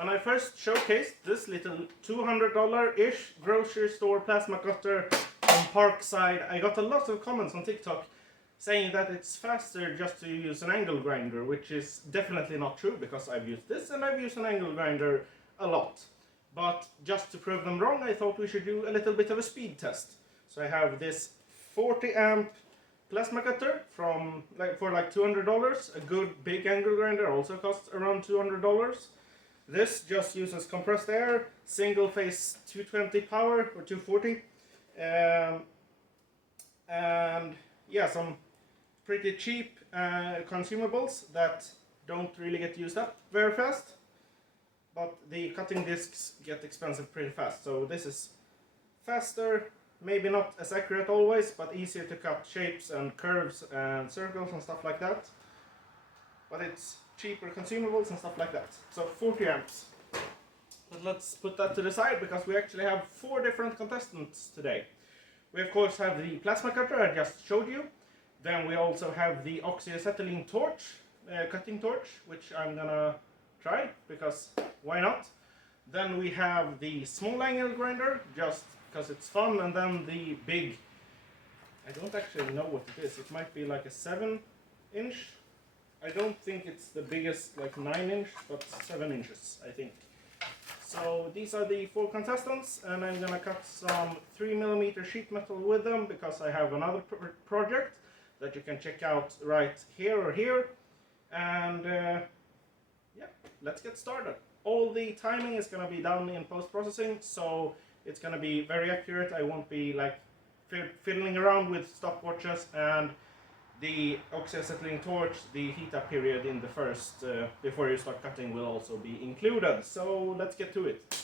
when I first showcased this little $200-ish grocery store plasma cutter from Parkside, I got a lot of comments on TikTok saying that it's faster just to use an angle grinder, which is definitely not true because I've used this and I've used an angle grinder a lot. But just to prove them wrong, I thought we should do a little bit of a speed test. So I have this 40 amp plasma cutter from for $200. A good big angle grinder also costs around $200. This just uses compressed air, single phase 220 power or 240, and yeah, some pretty cheap consumables that don't really get used up very fast. But the cutting discs get expensive pretty fast, so this is faster, maybe not as accurate always, but easier to cut shapes and curves and circles and stuff like that. But it's cheaper consumables and stuff like that. So 40 amps. But let's put that to the side because we actually have 4 different contestants today. We of course have the plasma cutter I just showed you. Then we also have the oxyacetylene torch, cutting torch, which I'm gonna try because why not? Then we have the small angle grinder, just because it's fun, and then the big, I don't actually know what it is, it might be like a 7-inch. I don't think it's the biggest, like 9-inch, but 7 inches, I think. So these are the 4 contestants, and I'm gonna cut some 3mm sheet metal with them because I have another project that you can check out right here or here. And yeah, let's get started. All the timing is gonna be done in post-processing, so it's gonna be very accurate. I won't be like fiddling around with stopwatches, and the oxyacetylene torch, the heat up period in the first, before you start cutting, will also be included. So let's get to it.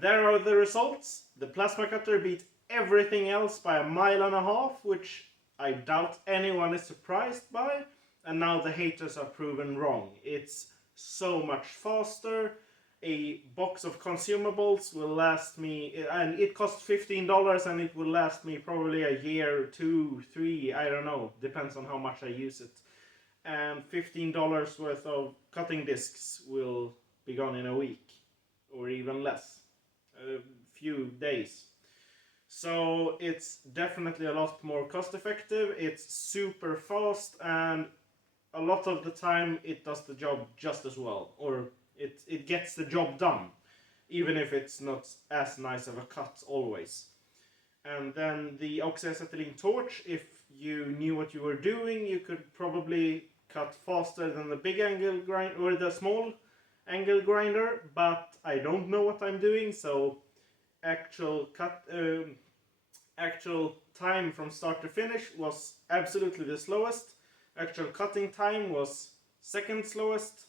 And there are the results. The plasma cutter beat everything else by 1.5 miles, which I doubt anyone is surprised by. And now the haters are proven wrong. It's so much faster. A box of consumables will last me, and it costs $15, and it will last me probably a year, 2, 3, I don't know, depends on how much I use it. And $15 worth of cutting discs will be gone in a week, or even less, a few days. So it's definitely a lot more cost effective, it's super fast, and a lot of the time it does the job just as well, or it gets the job done, even if it's not as nice of a cut always. And then the oxyacetylene torch, if you knew what you were doing, you could probably cut faster than the big angle grind or the small angle grinder, but I don't know what I'm doing, so actual time from start to finish was absolutely the slowest. Actual cutting time was second slowest,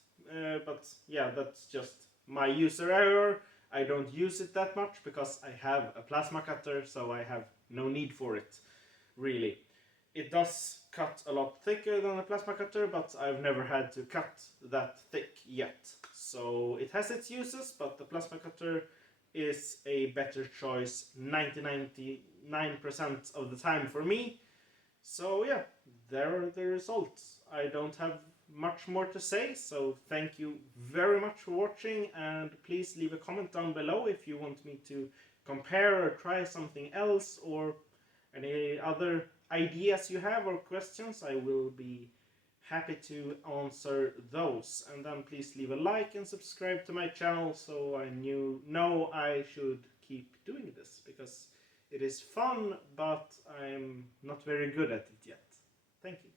but yeah, that's just my user error. I don't use it that much because I have a plasma cutter, so I have no need for it, really. It does cut a lot thicker than a plasma cutter, but I've never had to cut that thick yet. So it has its uses, but the plasma cutter is a better choice 99% of the time for me. So yeah, there are the results. I don't have much more to say, so thank you very much for watching, and please leave a comment down below if you want me to compare or try something else, or any other ideas you have or questions. I will be happy to answer those. And then please leave a like and subscribe to my channel so I know I should keep doing this, because it is fun, but I'm not very good at it yet. Thank you.